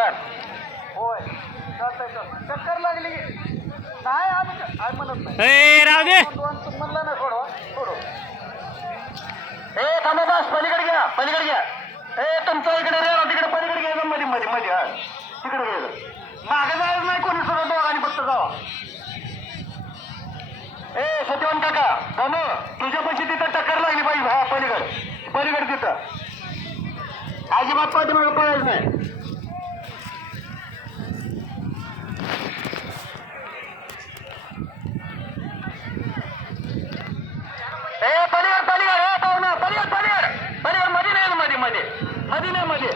बर. होय. चालतंय चालतंय. चक्कर लागली की. नाही आम्ही आम्ही म्हणत नाही. ए राहू दे दोन म्हणलं ना सोडवा सोडव. ए थांबा बस पलीकडे घ्या पलीकडे घ्या. ए तुमच्या इकडे रे तिकडे पलीकडे घ्यायचं मध्ये मध्ये मध्ये हा. तिकडे घ्यायचं मागे जायचं नाही कोणी सोडत दोघांनी फक्त जावा. ए सत्यवान काका धनु तुझ्या पैसे तिथं टक्कर लागली पाहिजे हा पलीकडे. पलीकडे तिथं. अजिबात पाठीमागे पळायचं नाही ए पलीकडे पलीकडे ए पाहुणा पलीकडे पलीकडे पलीकडे मध्ये नाही मध्ये मध्ये मध्ये नाही मध्ये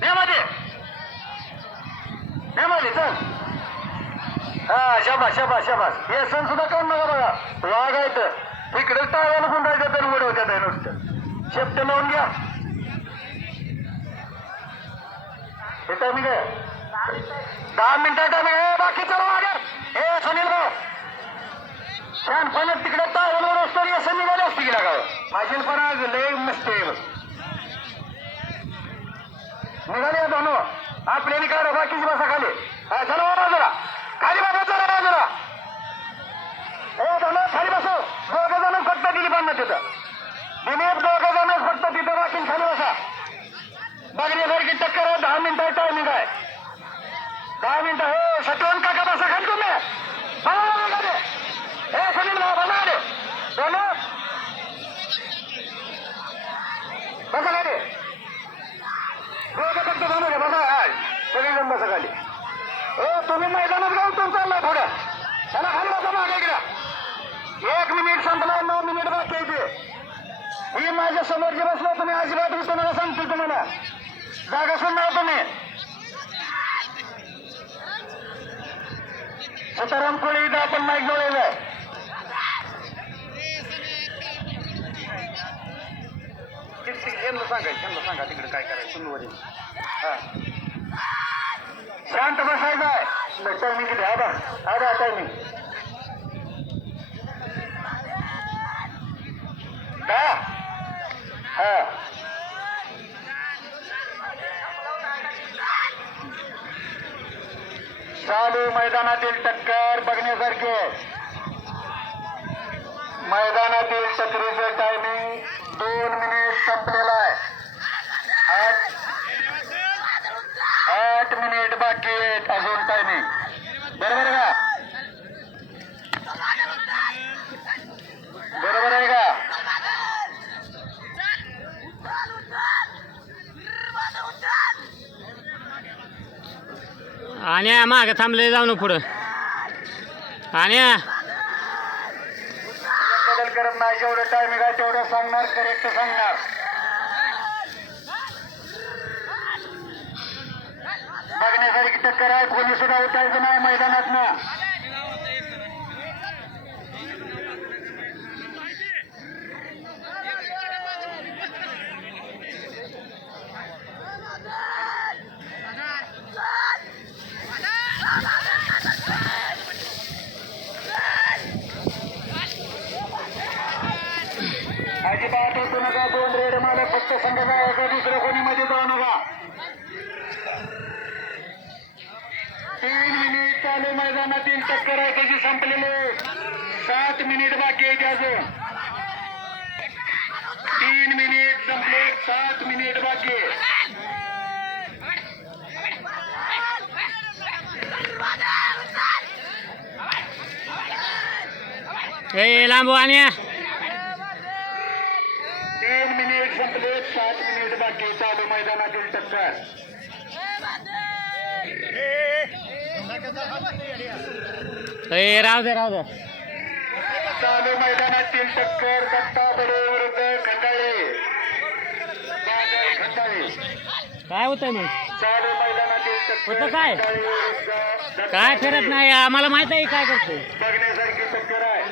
नाही मध्ये चल हा शाबास शाबास शाबास. हे सण सुद्धा करून नका बघा. तर तिकडे टाळ्याला पण राहायचं तर उडवत्यात आहे नुसतं. शेपट लावून घ्या. हे टायमिंग आहे दहा मिनिटं हे बाकी चला मागे हे सुनील भाऊ. छान पण तिकडे टाळ्यावर असतो असं निघाले असते गेला गाव माझी पण आज लय मस्त आहे. निघाले दोन आपल्या निघाले बाकीची बसा खाली. हा चला वर बाजूला खाली बसा चला बाजूला ए दोन खाली बसो दोघं जण फक्त दिली बांधणं तिथं दिलीप दोघं जण फक्त तिथं बाकी खाली बसा बघण्यासारखी टक्कर आहे दहा मिनिटं टायमिंग आहे दहा मिनिटं हो सटवून काका बसा खाली तुम्ही बसा बसा खाली. ए सुनील भाऊ बसा खाली दोन बसा खाली दोघं फक्त थांबू द्या बसा हा सगळेजण बसा खाली हो तुम्ही मैदानात जाऊन तुमचा चाललाय थोडं चला खाली मागे इकडे? एक मिनिट संपला नऊ मिनिट बाकी आहे ते. माझ्यासमोर जे बसलो तुम्ही अजिबात मी तुम्हाला सांगतो तुम्हाला जागा सोडणार तुम्ही. सीताराम कोळी इथं आपण माईक जोडायचं आहे. यांना सांगायचं सांगा तिकडे काय करायचं तुम्ही हा. टायमिंग किती हा बा टायमिंग का हा चालू मैदानातील टक्कर बघण्यासारखी. आहे मैदानातील टकरीचं टायमिंग दोन मिनिट संपलेला आहे आठ आठ मिनिट बाकी आहेत अजून टायमिंग बरोबर आहे का बरोबर आहे का आणि माग थांबले जाऊ ना पुढं. आणि बदल करत नाही जेवढं टायमिंग आहे तेवढं सांगणार करेक्ट सांगणार. बघण्यासारखी टक्कर आहे कोणी सुद्धा उठायचं नाही मैदानात ना अजिबात होतो नका दोन फक्त संघ जायचं दुसरं कोणी मध्ये जाऊ नका. तीन मिनिट चालू मैदानातील चक्कर आहे त्याची संपलेले. सात मिनिट बाकी आहे अजून? तीन मिनिट संपले सात मिनिट बाकी आहे. ए लांबू आणि मिनिट संपले सात मिनिट बाकी. चालू मैदानातील टक्कर. राहू दे राहू दे. चालू मैदानातील टक्कर दत्ता विरुद्ध खंडाळे काय होतंय मग? होतं काय? काय. फिरत नाही आम्हाला माहीत आहे काय करतोय. बघण्यासारखी टक्कर आहे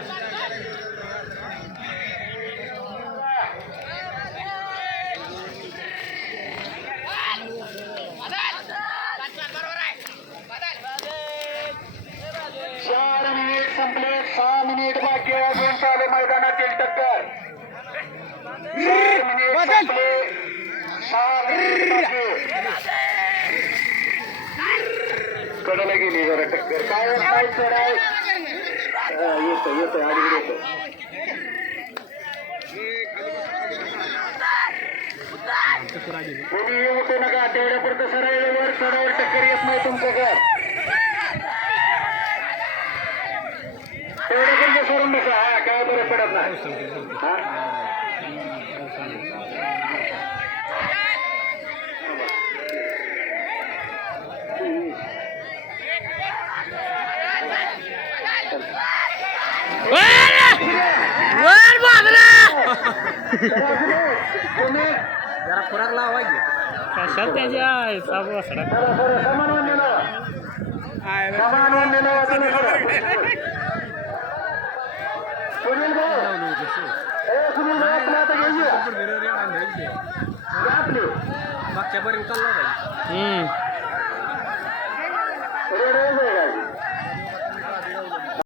चार मिनिट संपले सहा मिनिट बाकी आहे अजून चालू मैदानातील टक्कर चार मिनिट संपले सहा मिनिट बाकी कडेला गेली जरा टक्कर काय काय सर आहे हा, येतो येतो अलीकडे येतो कोणी येऊ उठू नका तेवढ्यापुरतं सरळ वर चढावर टक्कर येत नाही तुमचं घर तेवढ्यापुरतं सोडून नका हा काय बरं पडत नाही हा वर बाजला तुम्ही जरा खुराक लावायची कशात त्याच्या आहे साबू असडा जरा थोडं समान देणं समान देणं तुम्ही थोडं. सुनील भाऊ ए सुनील भाऊ आपलं आता घ्यायची डिलिव्हरी आपली मागच्या पर्यंत चालला पाहिजे